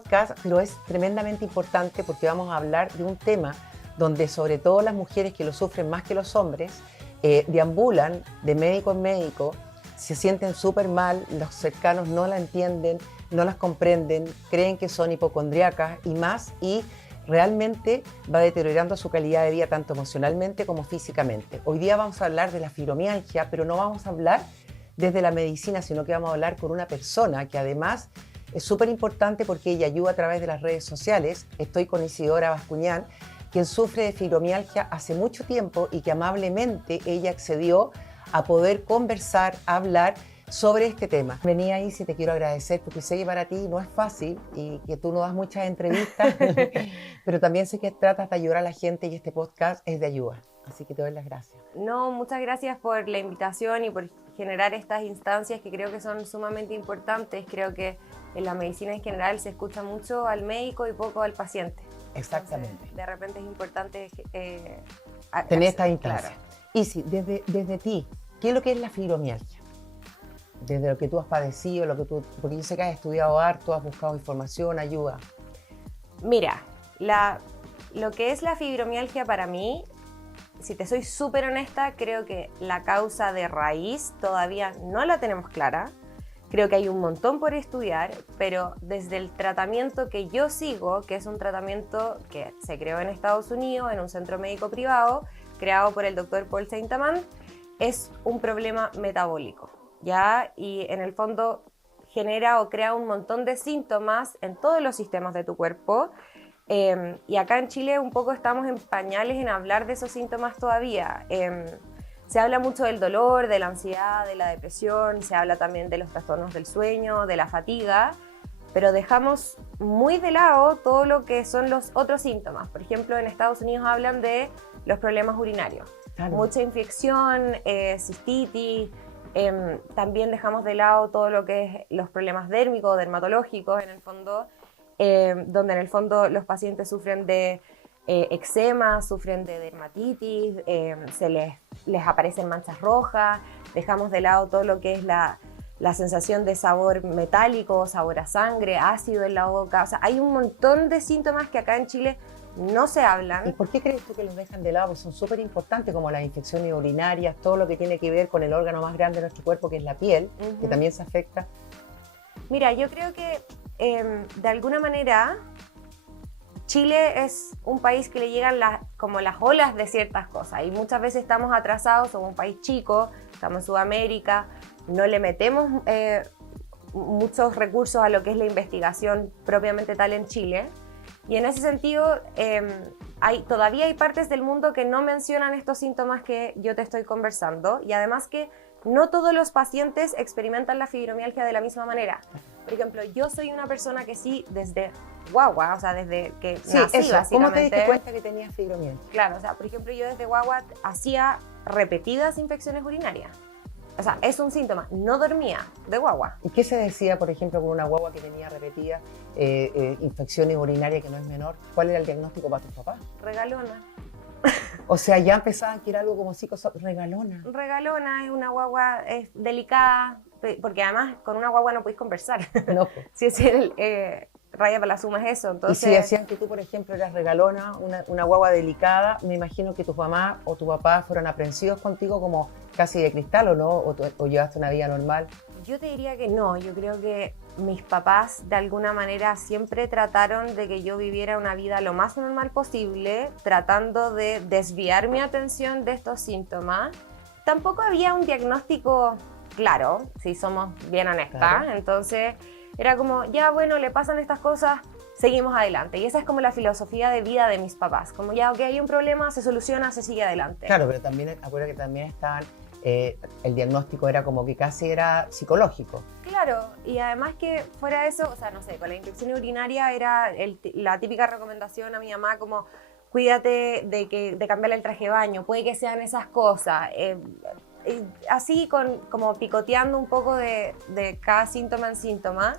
podcast, pero es tremendamente importante porque vamos a hablar de un tema donde sobre todo las mujeres que lo sufren más que los hombres, deambulan de médico en médico, se sienten súper mal, los cercanos no la entienden, no las comprenden, creen que son hipocondriacas y realmente va deteriorando su calidad de vida tanto emocionalmente como físicamente. Hoy día vamos a hablar de la fibromialgia, pero no vamos a hablar desde la medicina, sino que vamos a hablar con una persona que además es súper importante porque ella ayuda a través de las redes sociales. Estoy con Isidora Bascuñán, quien sufre de fibromialgia hace mucho tiempo y que amablemente ella accedió a poder conversar, a hablar sobre este tema. Vení ahí, sí, te quiero agradecer porque sé que para ti no es fácil y que tú no das muchas entrevistas, pero también sé que tratas de ayudar a la gente y este podcast es de ayuda. Así que te doy las gracias. No, muchas gracias por la invitación y por generar estas instancias que creo que son sumamente importantes. Creo que en la medicina en general se escucha mucho al médico y poco al paciente. Exactamente. Entonces, de repente es importante tener esta instancia. Claro. Isi, desde ti, ¿qué es lo que es la fibromialgia? Desde lo que tú has padecido, porque yo sé que has estudiado harto, has buscado información, ayuda. Mira, lo que es la fibromialgia para mí, si te soy súper honesta, creo que la causa de raíz todavía no la tenemos clara. Creo que hay un montón por estudiar, pero desde el tratamiento que yo sigo, que es un tratamiento que se creó en Estados Unidos, en un centro médico privado, creado por el doctor Paul Saint-Amand, es un problema metabólico, ¿ya? Y en el fondo genera o crea un montón de síntomas en todos los sistemas de tu cuerpo. Y acá en Chile un poco estamos en pañales en hablar de esos síntomas todavía. Se habla mucho del dolor, de la ansiedad, de la depresión, se habla también de los trastornos del sueño, de la fatiga, pero dejamos muy de lado todo lo que son los otros síntomas. Por ejemplo, en Estados Unidos hablan de los problemas urinarios. Claro. Mucha infección, cistitis, también dejamos de lado todo lo que es los problemas dérmicos, dermatológicos, en el fondo, donde en el fondo los pacientes sufren de eczema, sufren de dermatitis, les aparecen manchas rojas, dejamos de lado todo lo que es la sensación de sabor metálico, sabor a sangre, ácido en la boca. O sea, hay un montón de síntomas que acá en Chile no se hablan. ¿Y por qué crees tú que los dejan de lado? Porque son súper importantes, como las infecciones urinarias, todo lo que tiene que ver con el órgano más grande de nuestro cuerpo, que es la piel, que también se afecta. Mira, yo creo que de alguna manera Chile es un país que le llegan como las olas de ciertas cosas y muchas veces estamos atrasados, somos un país chico, estamos en Sudamérica, no le metemos muchos recursos a lo que es la investigación propiamente tal en Chile. Y en ese sentido, todavía hay partes del mundo que no mencionan estos síntomas que yo te estoy conversando y además que no todos los pacientes experimentan la fibromialgia de la misma manera. Por ejemplo, yo soy una persona que sí, desde guagua, o sea, desde que nací, eso. básicamente. ¿Cómo te diste cuenta que tenías fibromialgia? Claro, o sea, por ejemplo, yo desde guagua hacía repetidas infecciones urinarias. O sea, es un síntoma. No dormía de guagua. ¿Y qué se decía, por ejemplo, con una guagua que tenía repetidas infecciones urinarias, que no es menor? ¿Cuál era el diagnóstico para tus papás? Regalona. O sea, ya empezaban que era algo como regalona. Regalona, es una guagua, es delicada, porque además con una guagua no podéis conversar. No. Si es raya para la suma es eso. Entonces, y si decían que tú, por ejemplo, eras regalona, una guagua delicada, me imagino que tu mamá o tu papá fueron aprensivos contigo como casi de cristal, ¿o no? ¿O llevaste una vida normal? Yo te diría que no. Yo creo que mis papás de alguna manera siempre trataron de que yo viviera una vida lo más normal posible, tratando de desviar mi atención de estos síntomas. Tampoco había un diagnóstico claro, si somos bien honestas. Claro. Entonces era como, ya bueno, le pasan estas cosas, seguimos adelante. Y esa es como la filosofía de vida de mis papás. Como ya, ok, hay un problema, se soluciona, se sigue adelante. Claro, pero también, acuérdate que también estaban, el diagnóstico era como que casi era psicológico. Claro, y además que fuera de eso, o sea, no sé, con la infección urinaria era la típica recomendación a mi mamá como, cuídate de cambiarle el traje de baño, puede que sean esas cosas. Así como picoteando un poco de cada síntoma en síntoma.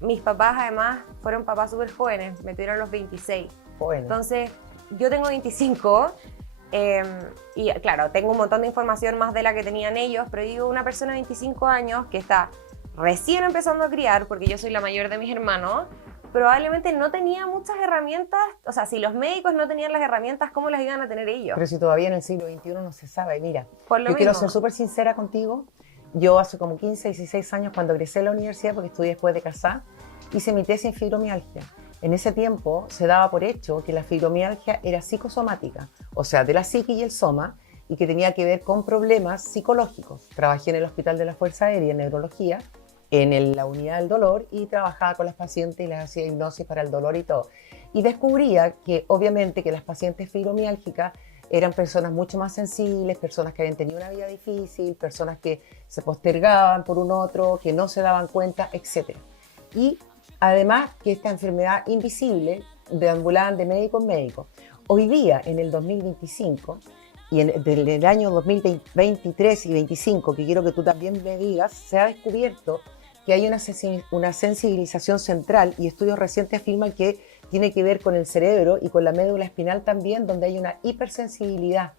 Mis papás además fueron papás súper jóvenes, me tuvieron a los 26. Bueno. Entonces, yo tengo 25 y claro, tengo un montón de información más de la que tenían ellos, pero digo, una persona de 25 años que está recién empezando a criar, porque yo soy la mayor de mis hermanos, probablemente no tenía muchas herramientas, o sea, si los médicos no tenían las herramientas, ¿cómo las iban a tener ellos? Pero si todavía en el siglo XXI no se sabe, mira, Por lo yo quiero mismo. ser súper sincera contigo. Yo hace como 15, 16 años, cuando egresé de la universidad, porque estudié después de casar, hice mi tesis en fibromialgia. En ese tiempo se daba por hecho que la fibromialgia era psicosomática, o sea, de la psique y el soma, y que tenía que ver con problemas psicológicos. Trabajé en el Hospital de la Fuerza Aérea en neurología, la unidad del dolor, y trabajaba con las pacientes y les hacía hipnosis para el dolor y todo. Y descubría que obviamente que las pacientes fibromiálgicas eran personas mucho más sensibles, personas que habían tenido una vida difícil, personas que se postergaban por un otro, que no se daban cuenta, etc. Y además que esta enfermedad invisible deambulaban de médico en médico. Hoy día, en el 2025, y en el año 2023 y 2025, que quiero que tú también me digas, se ha descubierto que hay una sensibilización central, y estudios recientes afirman que tiene que ver con el cerebro y con la médula espinal también, donde hay una hipersensibilidad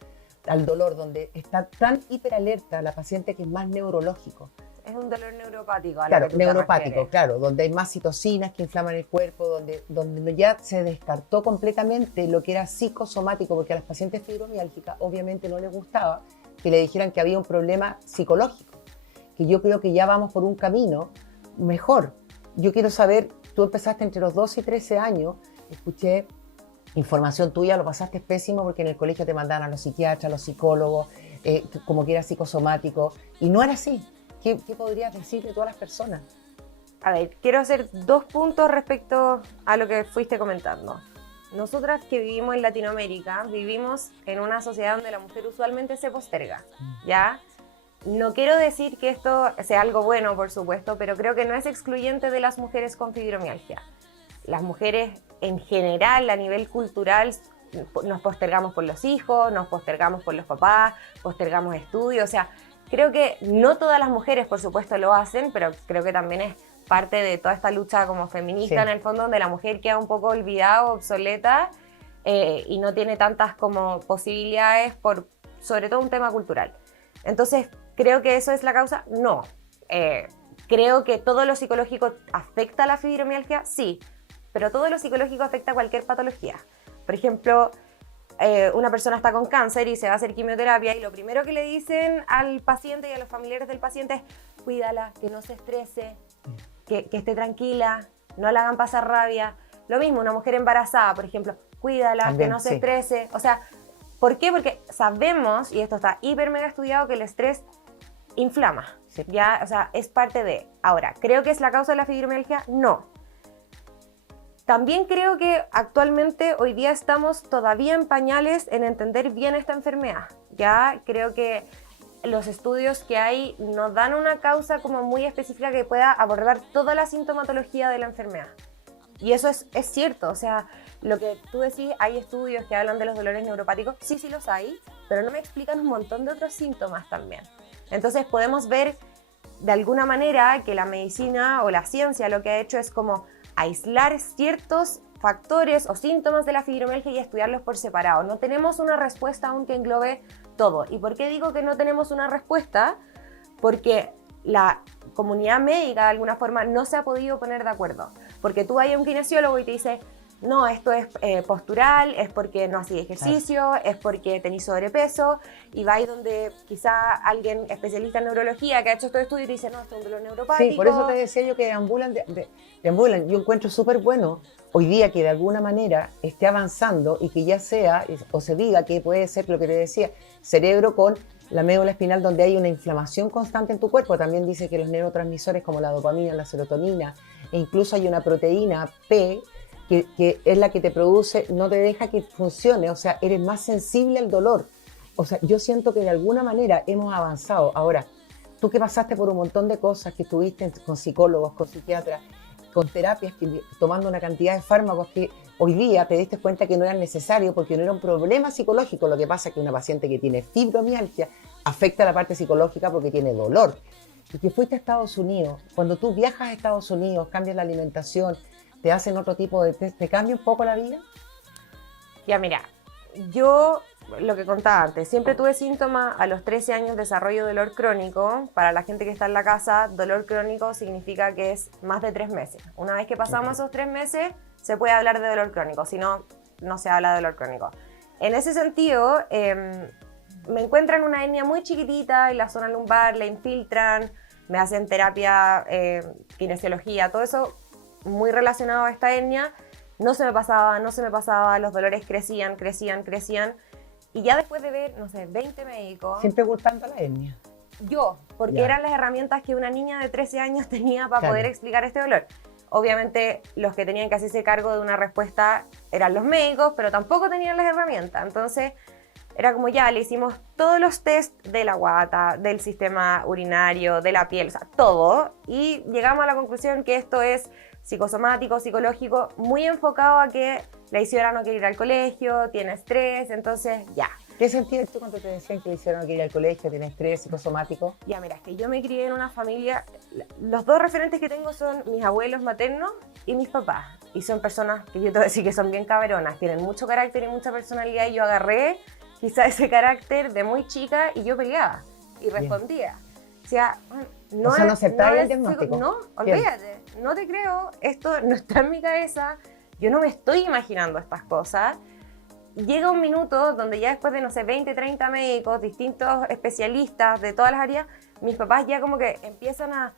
al dolor, donde está tan hiperalerta la paciente que es más neurológico. Es un dolor neuropático. Claro, neuropático, claro, donde hay más citocinas que inflaman el cuerpo, donde ya se descartó completamente lo que era psicosomático, porque a las pacientes fibromiálgicas obviamente no les gustaba que le dijeran que había un problema psicológico, que yo creo que ya vamos por un camino mejor. Yo quiero saber, tú empezaste entre los 12 y 13 años, escuché información tuya, lo pasaste pésimo porque en el colegio te mandaban a los psiquiatras, a los psicólogos, como que era psicosomático, y no era así. ¿Qué podrías decir de todas las personas? A ver, quiero hacer 2 puntos respecto a lo que fuiste comentando. Nosotras que vivimos en Latinoamérica, vivimos en una sociedad donde la mujer usualmente se posterga, ¿ya? No quiero decir que esto sea algo bueno, por supuesto, pero creo que no es excluyente de las mujeres con fibromialgia. Las mujeres en general, a nivel cultural, nos postergamos por los hijos, nos postergamos por los papás, postergamos estudios, o sea, creo que no todas las mujeres, por supuesto, lo hacen, pero creo que también es parte de toda esta lucha como feminista, sí, en el fondo, donde la mujer queda un poco olvidada, obsoleta, y no tiene tantas como posibilidades por, sobre todo, un tema cultural. Entonces, ¿creo que eso es la causa? No. Creo que todo lo psicológico afecta a la fibromialgia, sí, pero todo lo psicológico afecta a cualquier patología. Por ejemplo, una persona está con cáncer y se va a hacer quimioterapia, y lo primero que le dicen al paciente y a los familiares del paciente es: cuídala, que no se estrese, que esté tranquila, no la hagan pasar rabia. Lo mismo, una mujer embarazada, por ejemplo, cuídala, también, que no se estrese. O sea, ¿por qué? Porque sabemos, y esto está hiper mega estudiado, que el estrés inflama, sí, ¿ya? O sea, es parte de. Ahora, ¿creo que es la causa de la fibromialgia? No. También creo que actualmente, hoy día, estamos todavía en pañales en entender bien esta enfermedad. Ya creo que los estudios que hay nos dan una causa como muy específica que pueda abordar toda la sintomatología de la enfermedad. Y eso es cierto, o sea, lo que tú decís, hay estudios que hablan de los dolores neuropáticos, sí los hay, pero no me explican un montón de otros síntomas también. Entonces podemos ver de alguna manera que la medicina o la ciencia lo que ha hecho es como aislar ciertos factores o síntomas de la fibromialgia y estudiarlos por separado. No tenemos una respuesta aún que englobe todo. ¿Y por qué digo que no tenemos una respuesta? Porque la comunidad médica de alguna forma no se ha podido poner de acuerdo. Porque tú vas a un kinesiólogo y te dice: no, esto es postural, es porque no hacía ejercicio, claro, es porque tenés sobrepeso, y vais donde quizá alguien especialista en neurología que ha hecho estos estudios y te dice: no, esto es un dolor neuropático. Sí, por eso te decía yo que deambulan. Yo encuentro súper bueno hoy día que de alguna manera esté avanzando y que ya sea, o se diga que puede ser lo que te decía, cerebro con la médula espinal, donde hay una inflamación constante en tu cuerpo. También dice que los neurotransmisores como la dopamina, la serotonina, e incluso hay una proteína P, que es la que te produce, no te deja que funcione, o sea, eres más sensible al dolor. O sea, yo siento que de alguna manera hemos avanzado. Ahora, tú que pasaste por un montón de cosas, que estuviste con psicólogos, con psiquiatras, con terapias, tomando una cantidad de fármacos que hoy día te diste cuenta que no eran necesarios porque no era un problema psicológico. Lo que pasa es que una paciente que tiene fibromialgia afecta la parte psicológica porque tiene dolor. Y que fuiste a Estados Unidos, cuando tú viajas a Estados Unidos, cambias la alimentación, te hacen otro tipo de test, ¿te cambia un poco la vida? Ya, mira, yo lo que contaba antes, siempre tuve síntomas a los 13 años, desarrollo dolor crónico. Para la gente que está en la casa, dolor crónico significa que es más de 3 meses. Una vez que pasamos esos 3 meses, se puede hablar de dolor crónico, si no, no se habla de dolor crónico. En ese sentido, me encuentran una hernia muy chiquitita en la zona lumbar, la infiltran, me hacen terapia, kinesiología, todo eso muy relacionado a esta hernia. No se me pasaba, los dolores crecían. Y ya después de ver, no sé, 20 médicos... Siempre ocultando la hernia. Yo, porque eran las herramientas que una niña de 13 años tenía para poder explicar este dolor. Obviamente, los que tenían que hacerse cargo de una respuesta eran los médicos, pero tampoco tenían las herramientas. Entonces, era como ya, le hicimos todos los test de la guata, del sistema urinario, de la piel, o sea, todo. Y llegamos a la conclusión que esto es psicosomático, psicológico, muy enfocado a que la Isidora no quiere ir al colegio, tiene estrés, entonces ya. ¿Qué sentías tú cuando te decían que la Isidora no quiere ir al colegio, tiene estrés psicosomático? Ya, mira, es que yo me crié en una familia, los dos referentes que tengo son mis abuelos maternos y mis papás. Y son personas que yo te voy a decir que son bien cabronas, tienen mucho carácter y mucha personalidad, y yo agarré quizá ese carácter de muy chica y yo peleaba y respondía. O sea, no aceptaba el diagnóstico. No, olvídate, no te creo, esto no está en mi cabeza, yo no me estoy imaginando estas cosas. Llega un minuto donde ya después de, no sé, 20, 30 médicos, distintos especialistas de todas las áreas, mis papás ya como que empiezan a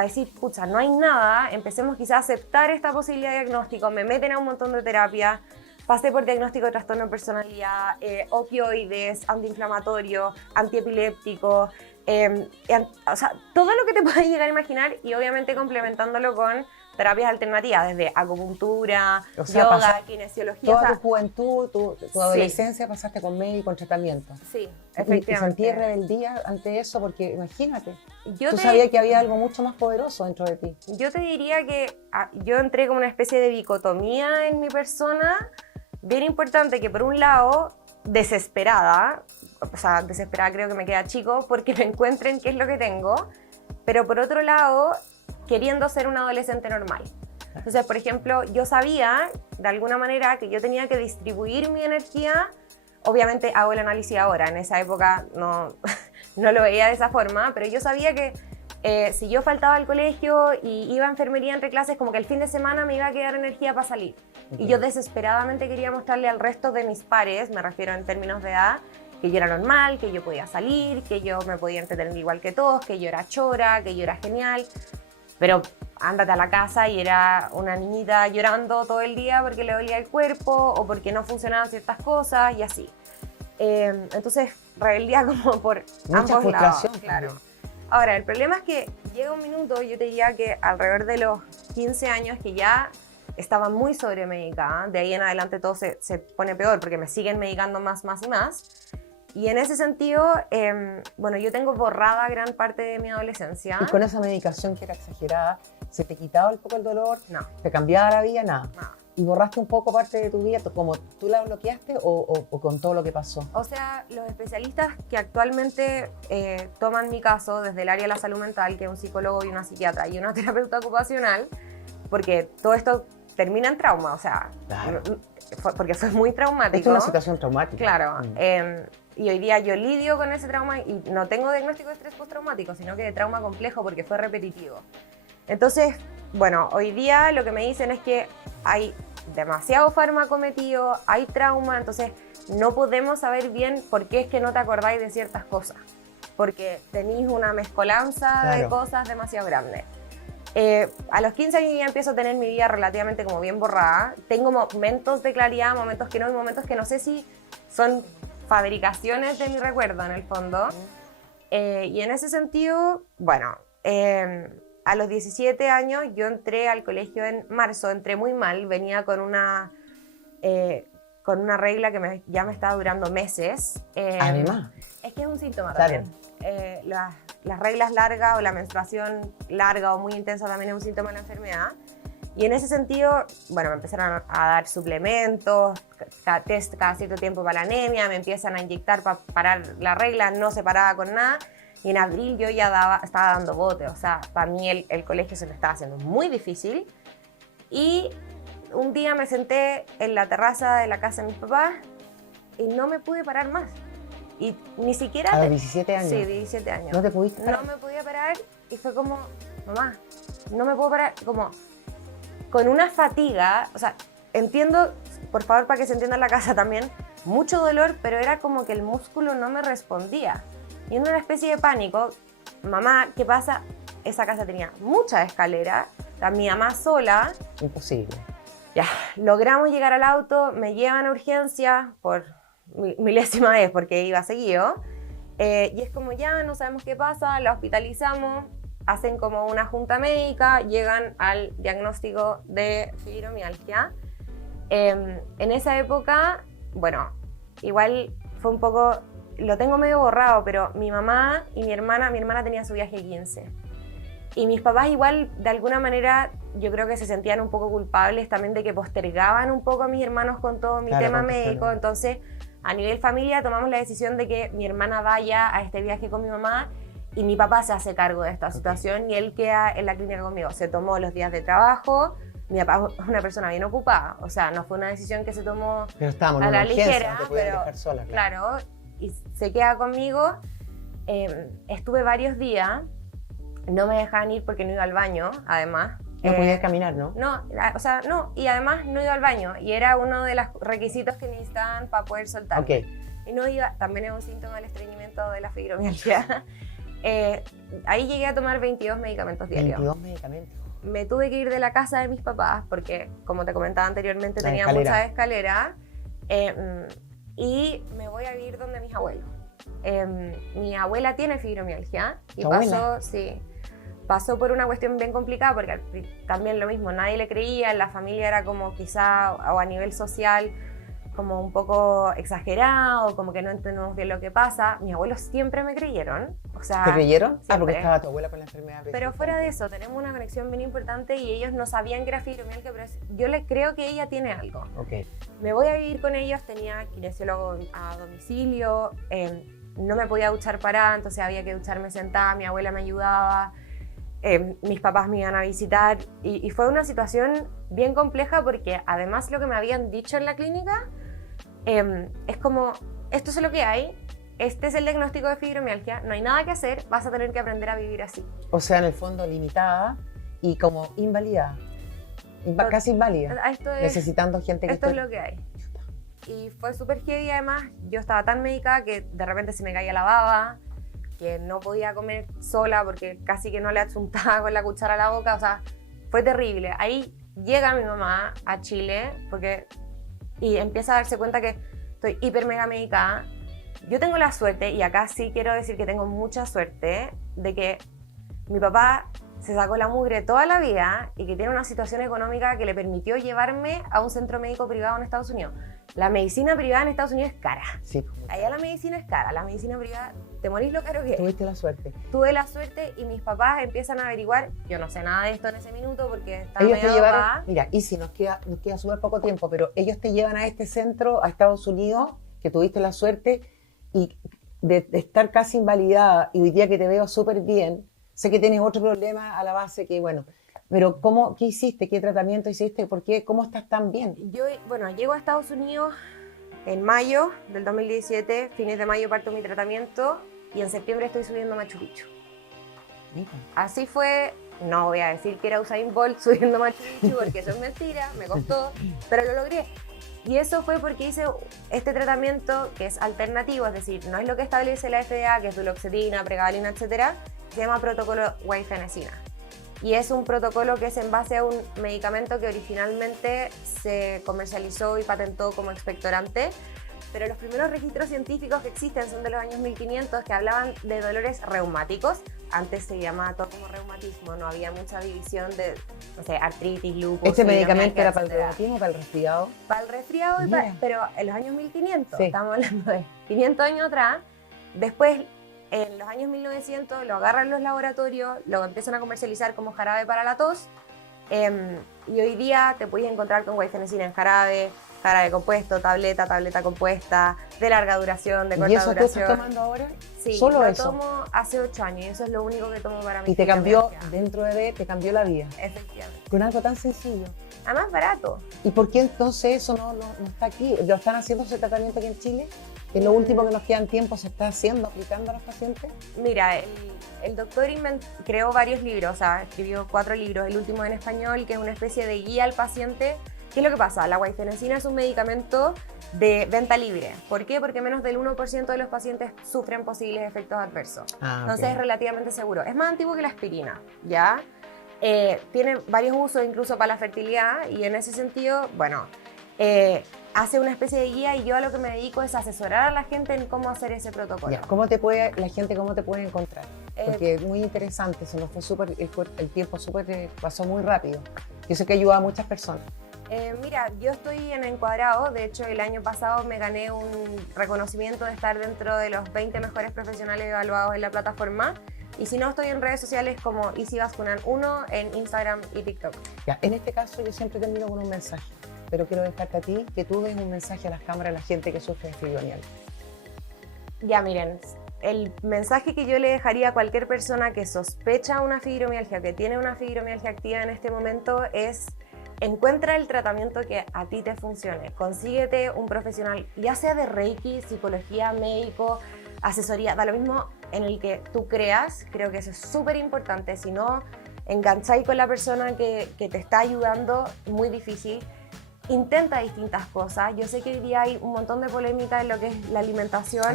decir, pucha, no hay nada, empecemos quizás a aceptar esta posibilidad de diagnóstico, me meten a un montón de terapia, pasé por diagnóstico de trastorno de personalidad, opioides, antiinflamatorios, antiepilépticos, o sea, todo lo que te puedas llegar a imaginar, y obviamente complementándolo con terapias alternativas, desde acupuntura, o sea, yoga, kinesiología. Toda tu juventud, tu adolescencia pasaste con médico, con tratamiento. Sí, efectivamente. ¿Y sentías rebeldía ante eso? Porque imagínate, tú sabías que había algo mucho más poderoso dentro de ti. Yo te diría que yo entré como una especie de dicotomía en mi persona, bien importante, que por un lado, desesperada, o sea, desesperada creo que me queda chico porque me encuentren qué es lo que tengo, pero por otro lado, queriendo ser una adolescente normal. Entonces, por ejemplo, yo sabía de alguna manera que yo tenía que distribuir mi energía. Obviamente hago el análisis ahora, en esa época no, no lo veía de esa forma, pero yo sabía que si yo faltaba al colegio y iba a enfermería entre clases, como que el fin de semana me iba a quedar energía para salir. Y yo desesperadamente quería mostrarle al resto de mis pares, me refiero en términos de edad, que yo era normal, que yo podía salir, que yo me podía entretener igual que todos, que yo era chora, que yo era genial. Pero ándate a la casa y era una niñita llorando todo el día porque le dolía el cuerpo o porque no funcionaban ciertas cosas y así. Entonces, rebeldía como por mucha ambos lados. Claro. Ahora, el problema es que llega un minuto, yo te diría que alrededor de los 15 años, que ya estaba muy sobremedicada. De ahí en adelante todo se pone peor porque me siguen medicando más y más. Y en ese sentido, bueno, yo tengo borrada gran parte de mi adolescencia. ¿Y con esa medicación que era exagerada, se te quitaba un poco el dolor? No. ¿Te cambiaba la vida? Nada. No. ¿Y borraste un poco parte de tu vida, como tú la bloqueaste o con todo lo que pasó? O sea, los especialistas que actualmente toman mi caso desde el área de la salud mental, que es un psicólogo y una psiquiatra y una terapeuta ocupacional, porque todo esto termina en trauma, o sea, claro. Porque fue muy traumático. Es una situación traumática. Claro. Y hoy día yo lidio con ese trauma y no tengo diagnóstico de estrés postraumático, sino que de trauma complejo porque fue repetitivo. Entonces, bueno, hoy día lo que me dicen es que hay demasiado fármaco metido, hay trauma, entonces no podemos saber bien por qué es que no te acordáis de ciertas cosas, porque tenéis una mezcolanza de cosas demasiado grande. A los 15 años ya empiezo a tener mi vida relativamente como bien borrada. Tengo momentos de claridad, momentos que no, y momentos que no sé si son fabricaciones de mi recuerdo en el fondo. Y en ese sentido, bueno, a los 17 años yo entré al colegio en marzo, entré muy mal, venía con una regla que ya me estaba durando meses. Además. Es que es un síntoma también. Las reglas largas o la menstruación larga o muy intensa también es un síntoma de la enfermedad. Y en ese sentido, bueno, me empezaron a dar suplementos, test cada cierto tiempo para la anemia, me empiezan a inyectar para parar la regla, no se paraba con nada. Y en abril yo ya estaba dando bote, o sea, para mí el colegio se me estaba haciendo muy difícil. Y un día me senté en la terraza de la casa de mis papás y no me pude parar más. Y ni siquiera... ¿A los 17 años? Sí, 17 años. ¿No te pudiste parar? No me podía parar y fue como, mamá, no me puedo parar, como con una fatiga, o sea, entiendo, por favor, para que se entienda en la casa también, mucho dolor, pero era como que el músculo no me respondía. Y en una especie de pánico, mamá, ¿qué pasa? Esa casa tenía mucha escalera, mi mamá sola. Imposible. Ya, logramos llegar al auto, me llevan a urgencia por milésima vez porque iba seguido. Y es como ya, no sabemos qué pasa, la hospitalizamos, hacen como una junta médica, llegan al diagnóstico de fibromialgia. En esa época, bueno, igual fue un poco, lo tengo medio borrado, pero mi mamá y mi hermana tenía su viaje 15. Y mis papás igual, de alguna manera, yo creo que se sentían un poco culpables también de que postergaban un poco a mis hermanos con todo mi tema médico. Entonces, a nivel familia, tomamos la decisión de que mi hermana vaya a este viaje con mi mamá y mi papá se hace cargo de esta situación y él queda en la clínica conmigo. Se tomó los días de trabajo. Mi papá es una persona bien ocupada, o sea, no fue una decisión que se tomó pero estábamos a en la una urgencia, ligera, no te podías pero dejar sola, claro, y se queda conmigo. Estuve varios días, no me dejaban ir porque no iba al baño, además. No podías caminar, ¿no? No, o sea, no, y además no iba al baño, y era uno de los requisitos que necesitaban para poder soltar. Ok. Y no iba, también es un síntoma del estreñimiento de la fibromialgia. Ahí llegué a tomar 22 medicamentos diarios. 22 medicamentos. Me tuve que ir de la casa de mis papás porque, como te comentaba anteriormente, tenía muchas escaleras. Y me voy a vivir donde mis abuelos. Mi abuela tiene fibromialgia y pasó por una cuestión bien complicada porque también lo mismo, nadie le creía, en la familia era como quizá, o a nivel social, como un poco exagerado, como que no entendemos bien lo que pasa. Mis abuelos siempre me creyeron. O sea, ¿te creyeron? Siempre. Porque estaba tu abuela con la enfermedad. Pero fuera de eso, tenemos una conexión bien importante y ellos no sabían que era fibromialgia, pero yo les creo que ella tiene algo. Ok. Me voy a vivir con ellos, tenía kinesiólogo a domicilio, no me podía duchar parada, entonces había que ducharme sentada, mi abuela me ayudaba, mis papás me iban a visitar y fue una situación bien compleja porque además lo que me habían dicho en la clínica es como, esto es lo que hay, este es el diagnóstico de fibromialgia, no hay nada que hacer, vas a tener que aprender a vivir así. O sea, en el fondo limitada y como invalidada, casi inválida, necesitando gente que esto es lo que hay. Y fue súper heavy, además, yo estaba tan médica que de repente se me caía la baba, que no podía comer sola porque casi que no le asuntaba con la cuchara a la boca, o sea, fue terrible. Ahí llega mi mamá a Chile y empieza a darse cuenta que estoy hiper mega medicada. Yo tengo la suerte, y acá sí quiero decir que tengo mucha suerte, de que mi papá se sacó la mugre toda la vida y que tiene una situación económica que le permitió llevarme a un centro médico privado en Estados Unidos. La medicina privada en Estados Unidos es cara. Sí. Allá la medicina es cara, la medicina privada, te morís lo caro que es. Tuviste la suerte. Tuve la suerte y mis papás empiezan a averiguar. Yo no sé nada de esto en ese minuto porque estaba ellos te medio llevaron, ocupada. mira, y si nos queda súper poco tiempo, pero ellos te llevan a este centro, a Estados Unidos, que tuviste la suerte y de estar casi invalidada, y hoy día que te veo súper bien, sé que tienes otro problema a la base que, bueno, pero ¿qué hiciste? ¿Qué tratamiento hiciste? ¿Por qué? ¿Cómo estás tan bien? Yo, bueno, llego a Estados Unidos en mayo del 2017, fines de mayo parto mi tratamiento y en septiembre estoy subiendo Machu Picchu. Mira. Así fue, no voy a decir que era Usain Bolt subiendo Machu Picchu porque eso es mentira, me costó, pero lo logré. Y eso fue porque hice este tratamiento que es alternativo, es decir, no es lo que establece la FDA, que es duloxetina, pregabalina, etcétera, se llama protocolo guaifenesina. Y es un protocolo que es en base a un medicamento que originalmente se comercializó y patentó como expectorante, pero los primeros registros científicos que existen son de los años 1500 que hablaban de dolores reumáticos. Antes se llamaba todo como reumatismo, no había mucha división de, no sé, artritis, lupus. ¿Este medicamento era para el etcétera. reumatismo o para el resfriado? Para el resfriado, pero en los años 1500, Sí. estamos hablando de 500 años atrás. Después, en los años 1900, lo agarran los laboratorios, lo empiezan a comercializar como jarabe para la tos. Y hoy día te puedes encontrar con guaifenesina en jarabe compuesto, tableta compuesta, de larga duración, de corta ¿Y eso tú duración. estás tomando ahora? Sí, ¿Solo lo eso? tomo hace 8 años y eso es lo único que tomo para mi Y te cambió, fibromialgia. dentro de te cambió la vida. Efectivamente. Con algo tan sencillo. Además, barato. ¿Y por qué entonces eso no está aquí? ¿Lo están haciendo ese tratamiento aquí en Chile? ¿Es lo último que nos queda en tiempo? ¿Se está haciendo, aplicando a los pacientes? Mira, el doctor creó varios libros, o sea, escribió 4 libros, el último en español, que es una especie de guía al paciente. ¿Qué es lo que pasa? La guaifenencina es un medicamento de venta libre. ¿Por qué? Porque menos del 1% de los pacientes sufren posibles efectos adversos. Entonces es relativamente seguro. Es más antiguo que la aspirina, ¿ya? Tiene varios usos incluso para la fertilidad y en ese sentido, bueno, hace una especie de guía y yo a lo que me dedico es asesorar a la gente en cómo hacer ese protocolo. Ya, la gente cómo te puede encontrar? Porque es muy interesante, se nos fue el tiempo pasó muy rápido. Yo sé que ayuda a muchas personas. Mira, yo estoy en Encuadrado, de hecho el año pasado me gané un reconocimiento de estar dentro de los 20 mejores profesionales evaluados en la plataforma. Y si no, estoy en redes sociales como IsiBascunan1 en Instagram y TikTok. Ya, en este caso yo siempre termino con un mensaje, pero quiero dejarte a ti que tú des un mensaje a las cámaras, a la gente que sufre de fibromialgia. Ya, miren, el mensaje que yo le dejaría a cualquier persona que sospecha una fibromialgia, que tiene una fibromialgia activa en este momento es: encuentra el tratamiento que a ti te funcione. Consíguete un profesional, ya sea de Reiki, psicología, médico, asesoría, da lo mismo en el que tú creas. Creo que eso es súper importante. Si no engancháis con la persona que te está ayudando, muy difícil. Intenta distintas cosas. Yo sé que hoy día hay un montón de polémica en lo que es la alimentación.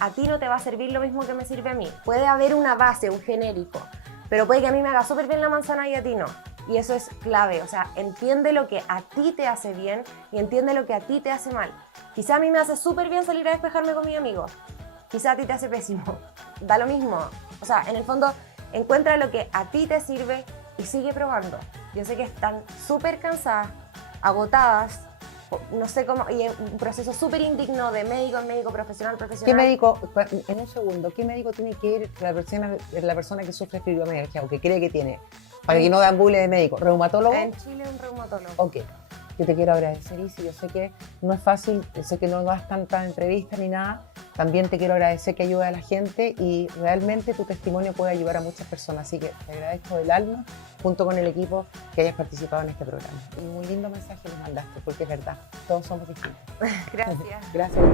A ti no te va a servir lo mismo que me sirve a mí. Puede haber una base, un genérico, pero puede que a mí me haga súper bien la manzana y a ti no. Y eso es clave, o sea, entiende lo que a ti te hace bien y entiende lo que a ti te hace mal. Quizá a mí me hace súper bien salir a despejarme con mi amigo, quizá a ti te hace pésimo, da lo mismo. O sea, en el fondo, encuentra lo que a ti te sirve y sigue probando. Yo sé que están súper cansadas, agotadas, no sé cómo, y es un proceso súper indigno de médico en médico, profesional. ¿Qué médico, en un segundo, qué médico tiene que ir la persona que sufre fibromialgia o que cree que tiene? Para que no deambule de médico. ¿Reumatólogo? En Chile un reumatólogo. Ok. Yo te quiero agradecer, Isi. Yo sé que no es fácil, sé que no das tantas entrevistas ni nada. También te quiero agradecer que ayudes a la gente y realmente tu testimonio puede ayudar a muchas personas. Así que te agradezco del alma, junto con el equipo, que hayas participado en este programa. Y un muy lindo mensaje nos mandaste, porque es verdad, todos somos distintos. Gracias. Gracias.